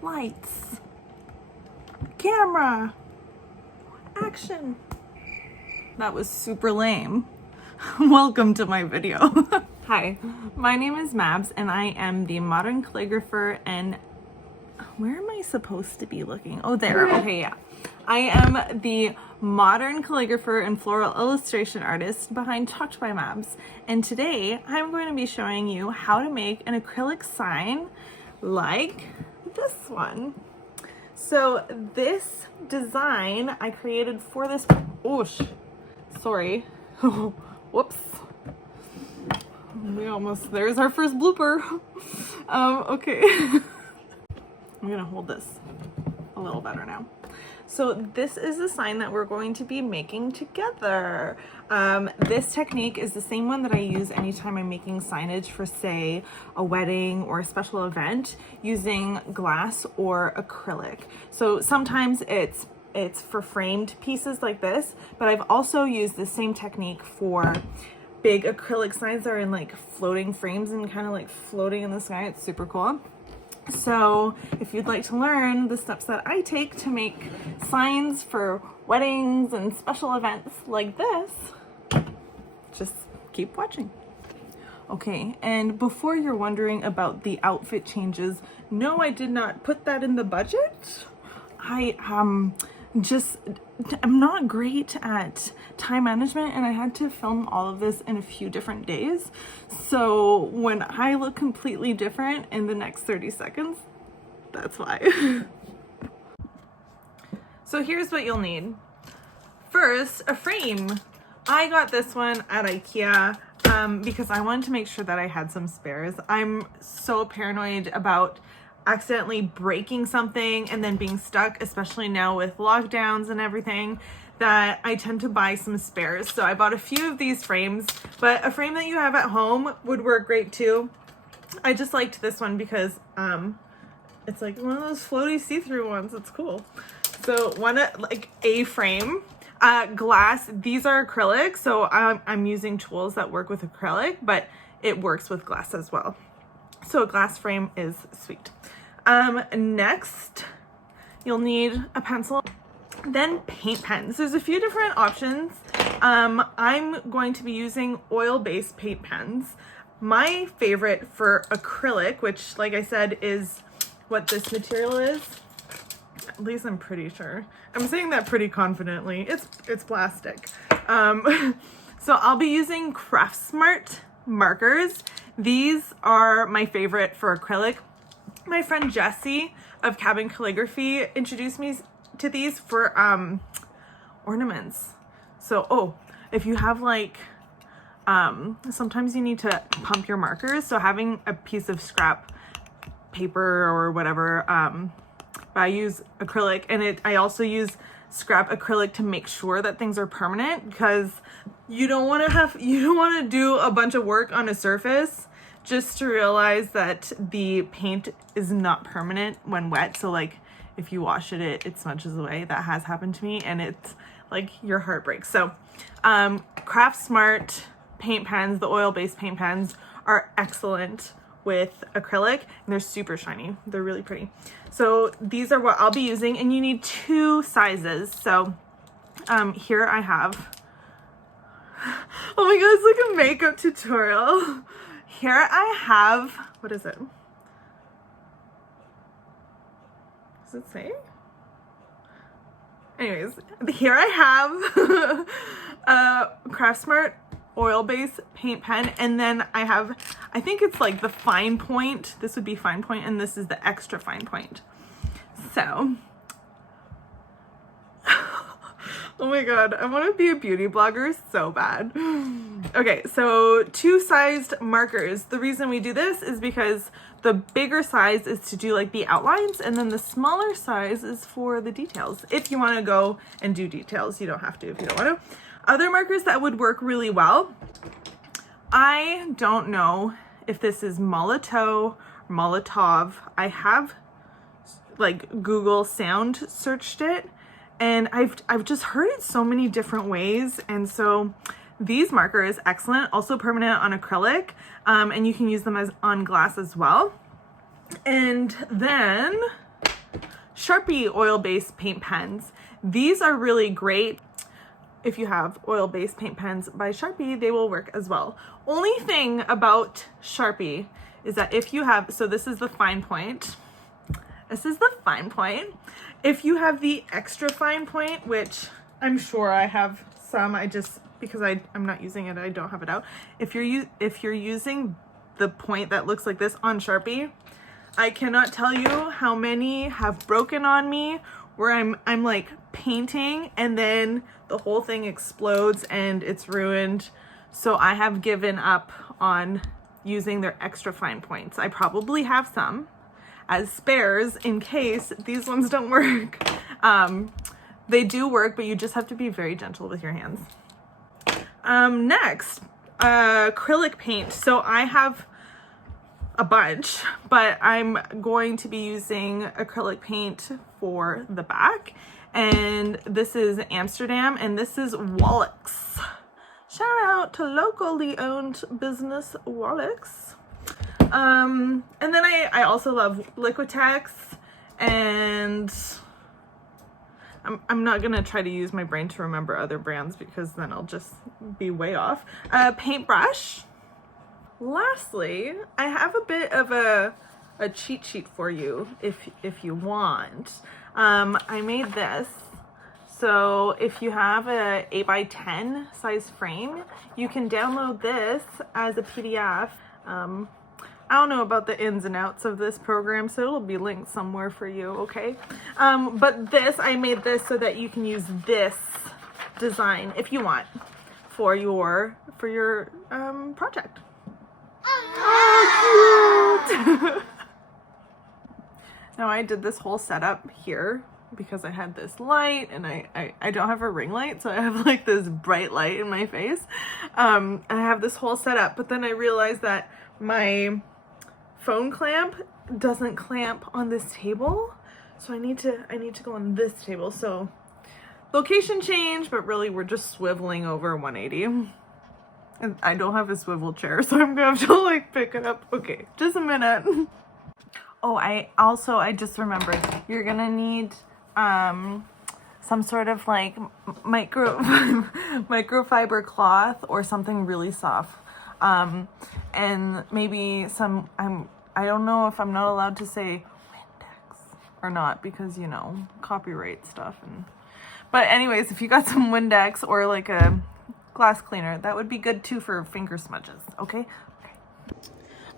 lights, camera, action. That was super lame. Welcome to my video. Hi, my name is Mabs and I am the modern calligrapher, and where am I supposed to be looking? Oh, there. Okay, yeah. I am the modern calligrapher and floral illustration artist behind Talked by Mabs. And today I'm going to be showing you how to make an acrylic sign like this one. So this design I created for this, sorry. Whoops. There's our first blooper. Okay. I'm gonna hold this a little better now. So this is the sign that we're going to be making together. This technique is the same one that I use anytime I'm making signage for, say, a wedding or a special event, using glass or acrylic. So sometimes it's for framed pieces like this, but I've also used the same technique for big acrylic signs that are in like floating frames and kind of like floating in the sky. It's super cool. So if you'd like to learn the steps that I take to make signs for weddings and special events like this, just keep watching. Okay, and before you're wondering about the outfit changes, no, I did not put that in the budget. I'm not great at time management, and I had to film all of this in a few different days. So when I look completely different in the next 30 seconds, that's why. So here's what you'll need. First, a frame. I got this one at IKEA because I wanted to make sure that I had some spares. I'm so paranoid about accidentally breaking something and then being stuck, especially now with lockdowns and everything, that I tend to buy some spares. So I bought a few of these frames, but a frame that you have at home would work great too. I just liked this one because it's like one of those floaty see-through ones. It's cool. So like a frame, glass. These are acrylic, so I'm using tools that work with acrylic, but it works with glass as well. So a glass frame is sweet. Next, you'll need a pencil, then paint pens. There's a few different options. I'm going to be using oil-based paint pens. My favorite for acrylic, which, like I said, is what this material is. At least I'm pretty sure. I'm saying that pretty confidently. It's plastic. So I'll be using Craftsmart markers. These are my favorite for acrylic. My friend Jessie of Cabin Calligraphy introduced me to these for ornaments. So, if you have like, sometimes you need to pump your markers. So having a piece of scrap paper or whatever, but I use acrylic, and I also use scrap acrylic to make sure that things are permanent, because you don't want to do a bunch of work on a surface just to realize that the paint is not permanent when wet. So like if you wash it smudges away. That has happened to me, and it's like your heart breaks. So Craftsmart paint pens, the oil-based paint pens, are excellent with acrylic, and they're super shiny. They're really pretty. So these are what I'll be using, and you need 2 sizes. So here I have, oh my god, it's like a makeup tutorial. Here I have, what is it? Does it say? Anyways, here I have a Craftsmart oil-based paint pen, and then I have, I think it's like the fine point. This would be fine point, and this is the extra fine point. So, oh my god, I want to be a beauty blogger so bad. Okay, so 2-sized markers. The reason we do this is because the bigger size is to do like the outlines, and then the smaller size is for the details. If you want to go and do details, you don't have to if you don't want to. Other markers that would work really well, I don't know if this is Molotov or Molotov. I have like Google sound searched it, and I've just heard it so many different ways, and so these marker is excellent, also permanent on acrylic, and you can use them as on glass as well. And then Sharpie oil-based paint pens. These are really great. If you have oil-based paint pens by Sharpie, they will work as well. Only thing about Sharpie is that if you have, so this is the fine point. This is the fine point. If you have the extra fine point, which I'm sure I have some, because I'm not using it, I don't have it out. If you're using the point that looks like this on Sharpie, I cannot tell you how many have broken on me where I'm like painting and then the whole thing explodes and it's ruined. So I have given up on using their extra fine points. I probably have some as spares in case these ones don't work. They do work, but you just have to be very gentle with your hands. Next, acrylic paint. So I have a bunch, but I'm going to be using acrylic paint for the back. And this is Amsterdam, and this is Wallix. Shout out to locally owned business Wallix. And then I also love Liquitex, and I'm not gonna try to use my brain to remember other brands because then I'll just be way off. Paintbrush. Lastly, I have a bit of a cheat sheet for you if you want. I made this. So if you have a 8x10 size frame, you can download this as a PDF. I don't know about the ins and outs of this program, so it'll be linked somewhere for you, okay? But I made this so that you can use this design if you want for your project. Oh, cute! Now I did this whole setup here because I had this light, and I don't have a ring light, so I have like this bright light in my face. I have this whole setup, but then I realized that my phone clamp doesn't clamp on this table, so I need to go on this table. So location change, but really we're just swiveling over 180. And I don't have a swivel chair, so I'm gonna have to like pick it up. Okay, just a minute. Oh, I just remembered, you're gonna need some sort of like microfiber cloth or something really soft. And maybe some, I don't know if I'm not allowed to say Windex or not because, you know, copyright stuff. But anyways, if you got some Windex or like a glass cleaner, that would be good too for finger smudges, okay?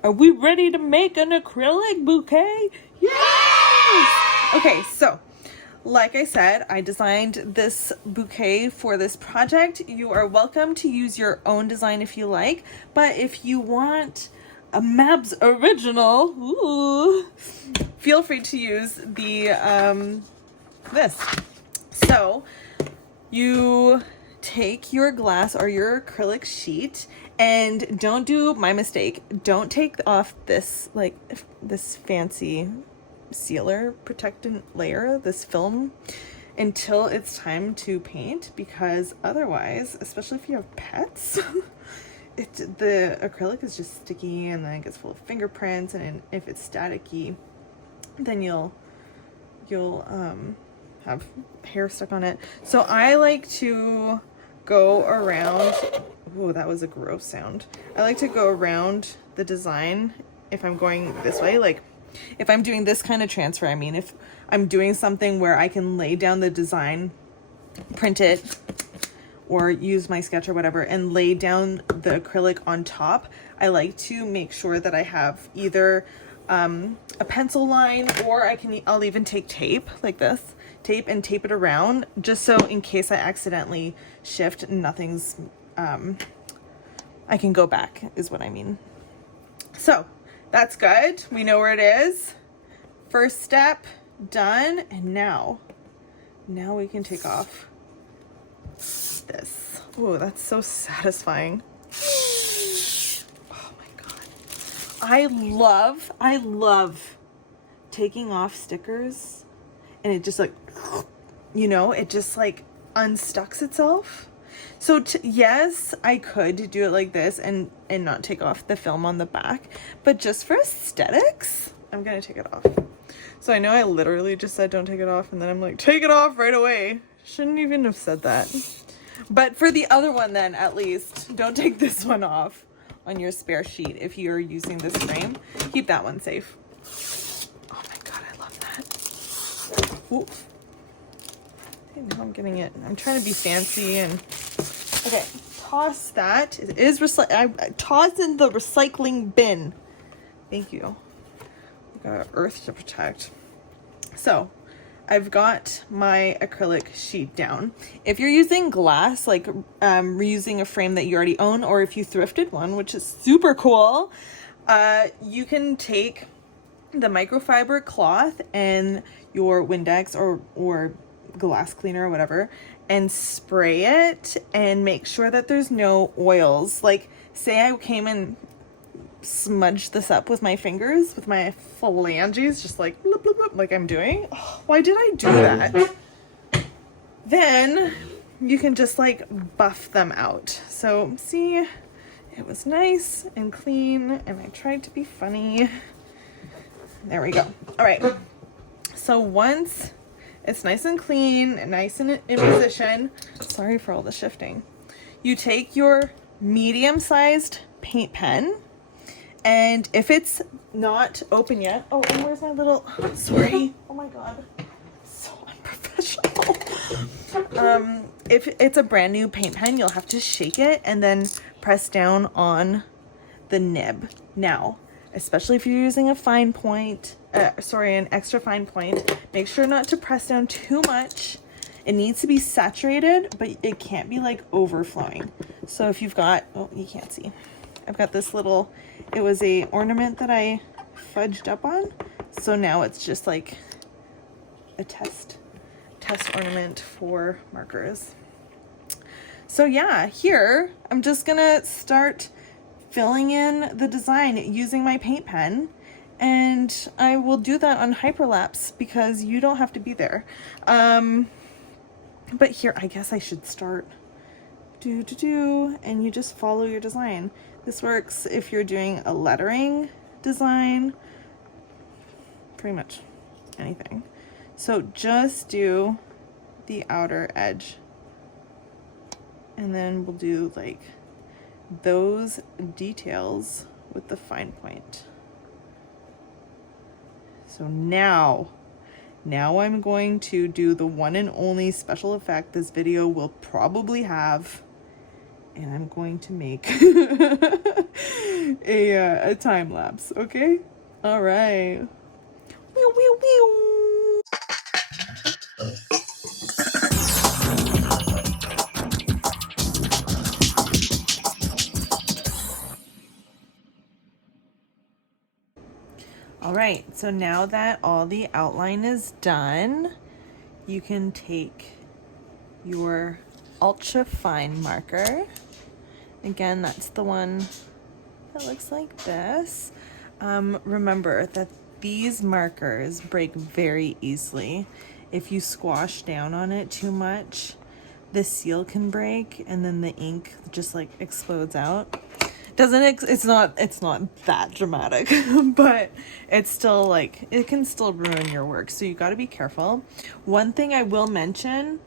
Are we ready to make an acrylic bouquet? Yes! Okay, so like I said, I designed this bouquet for this project. You are welcome to use your own design if you like, but if you want a Mabs original, ooh, feel free to use the this. So you take your glass or your acrylic sheet, and don't do my mistake. Don't take off this like this fancy sealer protectant layer, this film, until it's time to paint, because otherwise, especially if you have pets, the acrylic is just sticky and then it gets full of fingerprints, and if it's staticky, then you'll have hair stuck on it. So I like to go around, oh, that was a gross sound. I like to go around the design if I'm going this way, like if I'm doing this kind of transfer. I mean, if I'm doing something where I can lay down the design, print it, or use my sketch or whatever, and lay down the acrylic on top, I like to make sure that I have either a pencil line, or I'll even take tape like this, and tape it around, just so in case I accidentally shift, nothing's, I can go back is what I mean. So that's good. We know where it is. First step done. And now we can take off this. Oh, that's so satisfying. Oh my God. I love taking off stickers, and it just like, you know, it just like unstucks itself. So yes, I could do it like this and not take off the film on the back, but just for aesthetics, I'm gonna take it off. So I know I literally just said don't take it off, and then I'm like, take it off right away. Shouldn't even have said that. But for the other one then, at least, don't take this one off on your spare sheet if you're using this frame. Keep that one safe. Oh my god, I love that. Ooh. Okay, now I'm getting it. I'm trying to be fancy and... Okay, toss that. It is I toss in the recycling bin. Thank you. We got earth to protect. So, I've got my acrylic sheet down. If you're using glass, like reusing a frame that you already own, or if you thrifted one, which is super cool, you can take the microfiber cloth and your Windex or glass cleaner or whatever, and spray it and make sure that there's no oils. Like, say I came and smudged this up with my fingers, with my phalanges, just like bloop, bloop, bloop, like I'm doing. Oh, why did I do that? Then you can just like buff them out. So see, it was nice and clean, and I tried to be funny. There we go. All right. So once it's nice and clean and nice and in position, sorry for all the shifting, you take your medium-sized paint pen, and if it's not open yet, oh, and where's my little, sorry, oh my god, so unprofessional. If it's a brand new paint pen, you'll have to shake it and then press down on the nib. Now, especially if you're using a fine point, an extra fine point, make sure not to press down too much. It needs to be saturated, but it can't be like overflowing. So if you've got, oh, you can't see, I've got this little, it was a ornament that I fudged up on, so now it's just like a test ornament for markers. So yeah, here I'm just gonna start filling in the design using my paint pen, and I will do that on hyperlapse because you don't have to be there. But here, I guess I should start and you just follow your design. This works if you're doing a lettering design, pretty much anything. So just do the outer edge, and then we'll do like those details with the fine point. So now I'm going to do the one and only special effect this video will probably have, and I'm going to make a time lapse, okay? All right. Wee, wee, wee. All right, so now that all the outline is done, you can take your ultra fine marker. Again, that's the one that looks like this. Remember that these markers break very easily. If you squash down on it too much, the seal can break, and then the ink just like explodes out. It's not that dramatic, but it's still like, it can still ruin your work, so you got to be careful. One thing I will mention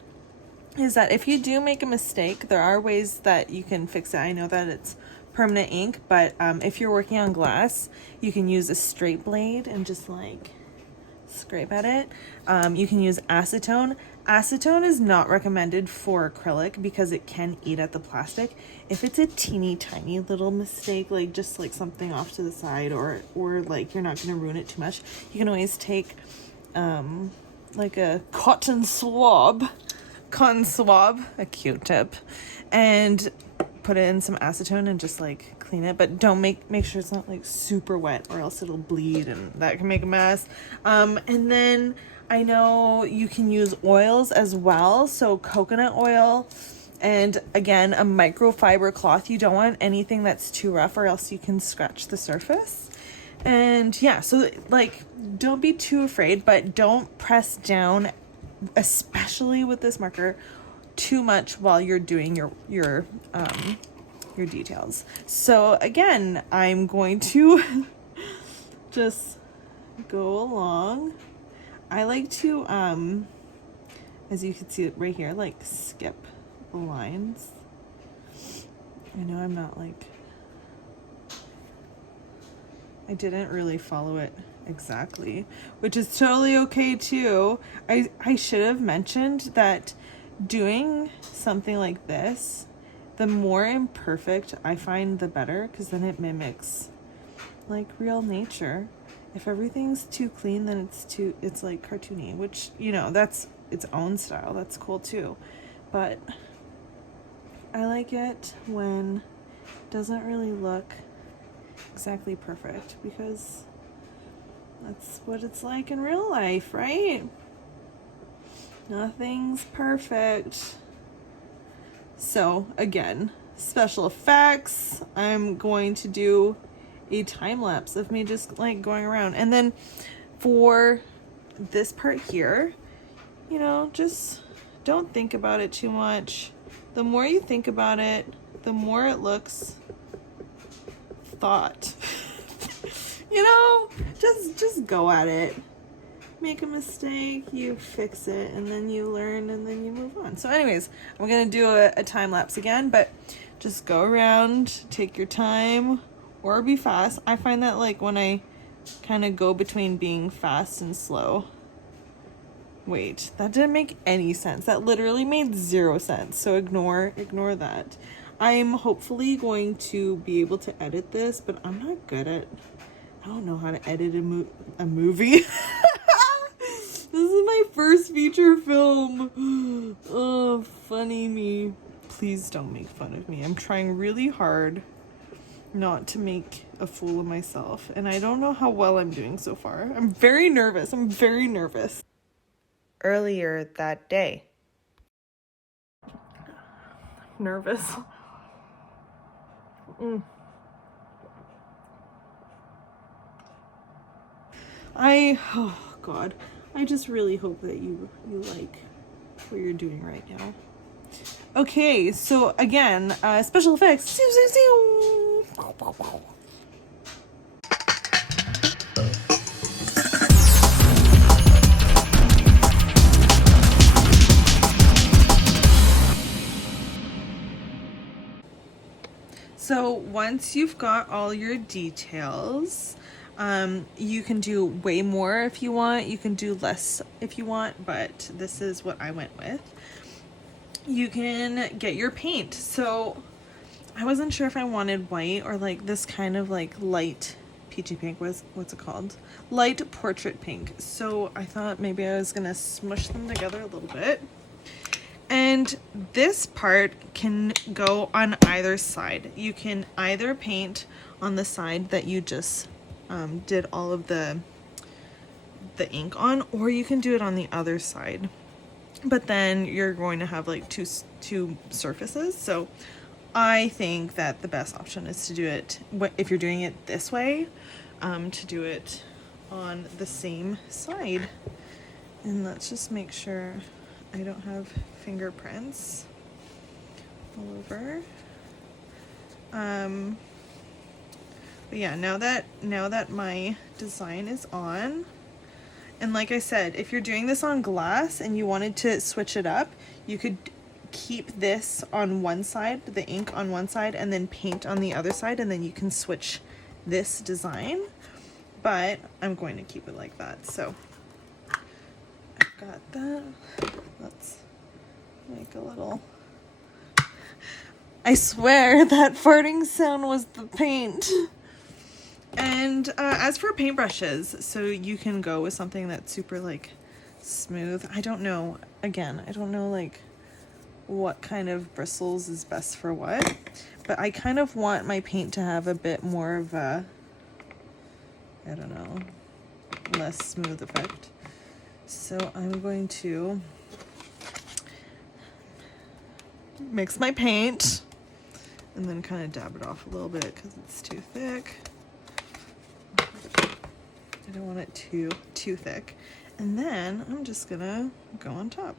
is that if you do make a mistake, there are ways that you can fix it. I know that it's permanent ink, but if you're working on glass, you can use a straight blade and just like scrape at it. You can use acetone. Acetone is not recommended for acrylic because it can eat at the plastic. If it's a teeny tiny little mistake, like just like something off to the side, or like you're not going to ruin it too much, you can always take like a cotton swab, a Q-tip, and put it in some acetone and just like clean it, but don't make sure it's not like super wet, or else it'll bleed and that can make a mess. And then I know you can use oils as well, so coconut oil, and again, a microfiber cloth. You don't want anything that's too rough, or else you can scratch the surface. And yeah, so like, don't be too afraid, but don't press down, especially with this marker, too much while you're doing your details. So again, I'm going to just go along. I like to, as you can see right here, like skip the lines. I know I'm not like, I didn't really follow it exactly, which is totally okay too. I should have mentioned that doing something like this, the more imperfect I find, the better, because then it mimics like real nature. If everything's too clean, then it's like cartoony, which, you know, that's its own style. That's cool too. But I like it when it doesn't really look exactly perfect, because that's what it's like in real life, right? Nothing's perfect. So again, special effects. I'm going to do a time lapse of me just like going around. And then for this part here, you know, just don't think about it too much. The more you think about it, the more it looks thought. You know, just go at it. Make a mistake, you fix it, and then you learn, and then you move on. So anyways, I'm gonna do a time lapse again, but just go around, take your time, or be fast. I find that like when I kind of go between being fast and slow. Wait, that didn't make any sense. That literally made 0 sense. So ignore that. I'm hopefully going to be able to edit this, but I'm not good at, I don't know how to edit a movie. This is my first feature film. Oh, funny me. Please don't make fun of me. I'm trying really hard not to make a fool of myself, and I don't know how well I'm doing so far. I'm very nervous. Earlier that day. Nervous. Oh God, I just really hope that you like what you're doing right now. Okay, so again, special effects. So once you've got all your details, you can do way more if you want. You can do less if you want, but this is what I went with. You can get your paint. So I wasn't sure if I wanted white or like this kind of like light peachy pink. What's it called? Light portrait pink. So I thought maybe I was gonna smush them together a little bit. And this part can go on either side. You can either paint on the side that you just did all of the ink on, or you can do it on the other side. But then you're going to have like two surfaces. So I think that the best option is to do it, if you're doing it this way, to do it on the same side. And let's just make sure I don't have fingerprints all over. But yeah, now that my design is on, and like I said, if you're doing this on glass and you wanted to switch it up, you could keep this on one side, the ink on one side, and then paint on the other side, and then you can switch this design. But I'm going to keep it like that. So I've got that. Let's make a little. I swear that farting sound was the paint. And as for paintbrushes, so you can go with something that's super like smooth. I don't know, again, I don't know like what kind of bristles is best for what, but I kind of want my paint to have a bit more of a, I don't know, less smooth effect. So I'm going to mix my paint and then kind of dab it off a little bit because it's too thick. I don't want it too thick. And then I'm just gonna go on top.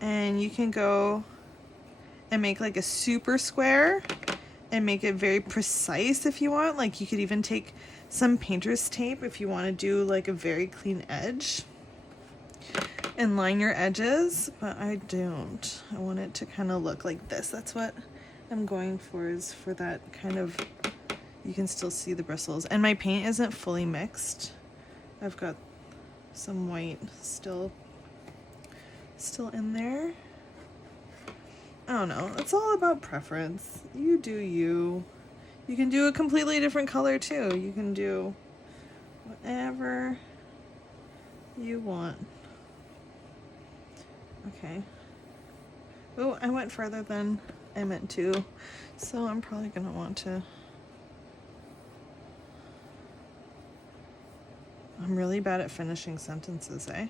And you can go and make like a super square and make it very precise if you want. Like you could even take some painter's tape if you want to do like a very clean edge and line your edges, but I don't. I want it to kind of look like this. That's what I'm going for, is for that kind of, you can still see the bristles. And my paint isn't fully mixed. I've got some white still in there. I don't know. It's all about preference. You do you. You can do a completely different color too. You can do whatever you want. Okay. Oh, I went further than I meant to, so I'm probably gonna want to. I'm really bad at finishing sentences, eh?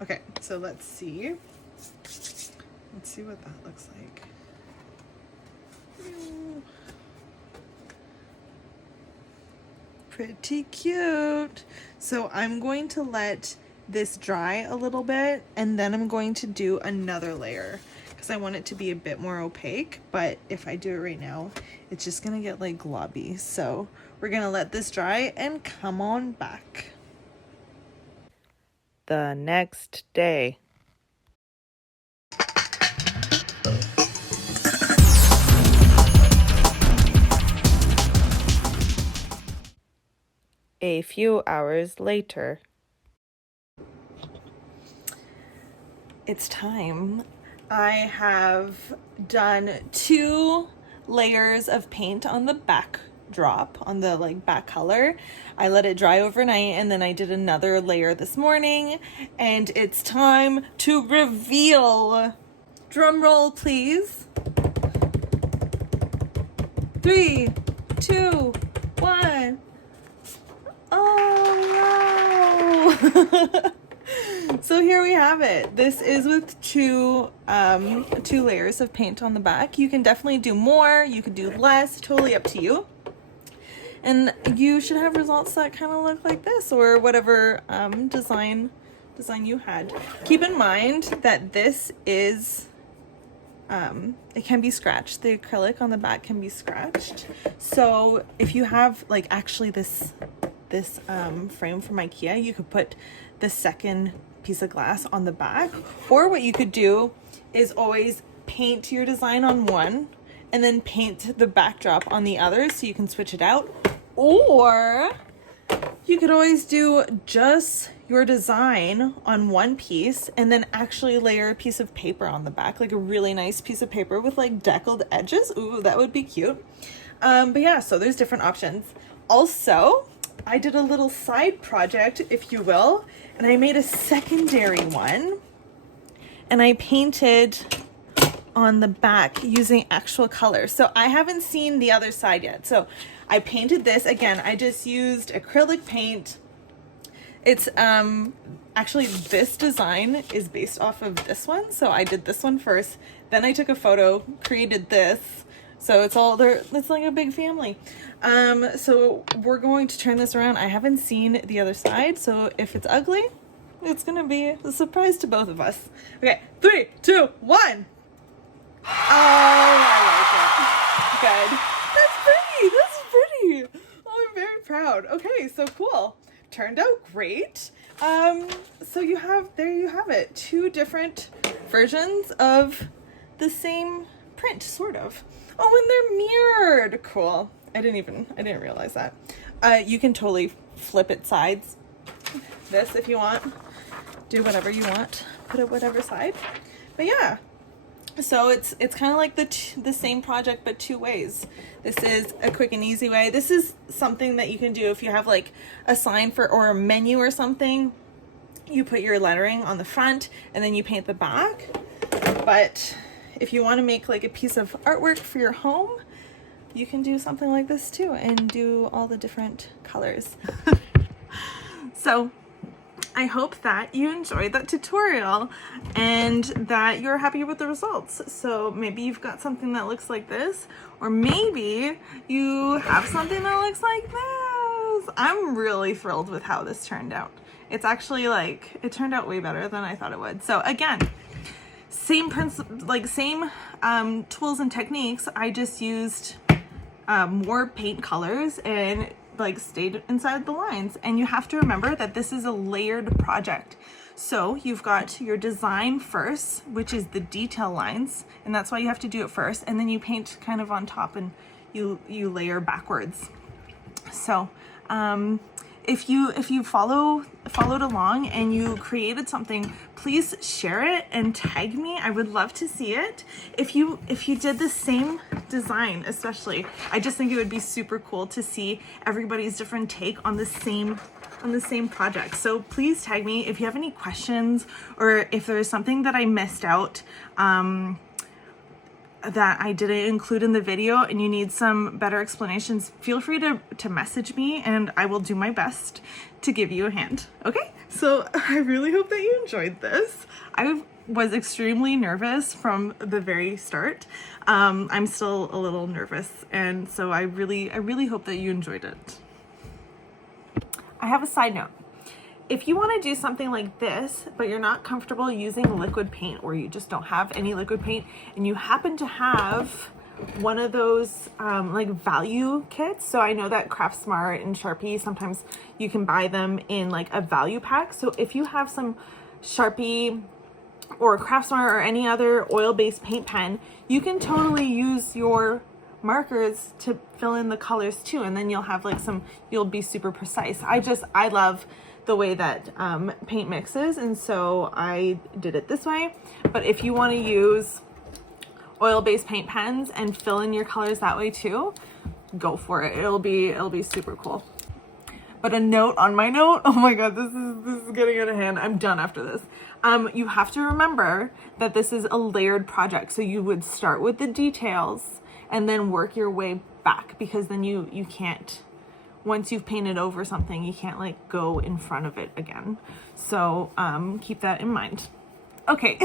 Okay, so let's see. Let's see what that looks like. Pretty cute. So I'm going to let this dry a little bit, and then I'm going to do another layer because I want it to be a bit more opaque, but if I do it right now, it's just gonna get like globby. So we're gonna let this dry and come on back. The next day. A few hours later. It's time. I have done 2 layers of paint on the backdrop, on the like back color. I let it dry overnight, and then I did another layer this morning, and it's time to reveal. Drum roll, please. 3, 2, 1. Oh wow. So here we have it. This is with two layers of paint on the back. You can definitely do more, you could do less, totally up to you. And you should have results that kind of look like this, or whatever design you had. Keep in mind that this is it can be scratched. The acrylic on the back can be scratched. So if you have like actually this frame from IKEA, you could put the second piece of glass on the back, or what you could do is always paint your design on one and then paint the backdrop on the other, so you can switch it out. Or you could always do just your design on one piece and then actually layer a piece of paper on the back, like a really nice piece of paper with like deckled edges. Ooh, that would be cute. But yeah, so there's different options. Also, I did a little side project, if you will, and I made a secondary one, and I painted on the back using actual color. So I haven't seen the other side yet. So I painted this. Again, I just used acrylic paint. It's actually, this design is based off of this one. So I did this one first, then I took a photo, created this. So it's all there. It's like a big family. So we're going to turn this around. I haven't seen the other side, so if it's ugly, it's gonna be a surprise to both of us. Okay, 3, 2, 1. Oh, I like it. Good. That's pretty. That's pretty. Oh, I'm very proud. Okay, so cool. Turned out great. So there you have it. 2 different versions of the same print, sort of. Oh, and they're mirrored. Cool. I didn't realize that. You can totally flip it sides. This, if you want. Do whatever you want. Put it whatever side. But yeah. So it's kind of like the same project, but 2 ways. This is a quick and easy way. This is something that you can do if you have like a sign or a menu or something. You put your lettering on the front and then you paint the back. But if you want to make like a piece of artwork for your home, you can do something like this too and do all the different colors. So I hope that you enjoyed that tutorial and that you're happy with the results. So maybe you've got something that looks like this, or maybe you have something that looks like this. I'm really thrilled with how this turned out. It's actually like, it turned out way better than I thought it would. So again, same principle, like same tools and techniques. I just used more paint colors and like stayed inside the lines. And you have to remember that this is a layered project. So you've got your design first, which is the detail lines, and that's why you have to do it first, and then you paint kind of on top and you layer backwards. So if you followed along and you created something, please share it and tag me. I would love to see it. If you did the same design, especially, I just think it would be super cool to see everybody's different take on the same project. So please tag me if you have any questions, or if there's something that I missed out that I didn't include in the video and you need some better explanations, feel free to message me and I will do my best to give you a hand. Okay, so I really hope that you enjoyed this. I was extremely nervous from the very start. I'm still a little nervous, and so I really hope that you enjoyed it. I have a side note. If you want to do something like this, but you're not comfortable using liquid paint, or you just don't have any liquid paint, and you happen to have one of those like value kits. So I know that Craft Smart and Sharpie, sometimes you can buy them in like a value pack. So if you have some Sharpie or Craft Smart or any other oil-based paint pen, you can totally use your markers to fill in the colors too, and then you'll have like you'll be super precise. I love the way that paint mixes, and so I did it this way. But if you want to use oil-based paint pens and fill in your colors that way too, go for it. It'll be super cool. But a note on my note, oh my god, this is getting out of hand. I'm done after this. You have to remember that this is a layered project, so you would start with the details and then work your way back, because then you can't, once you've painted over something, you can't like go in front of it again. So keep that in mind. Okay,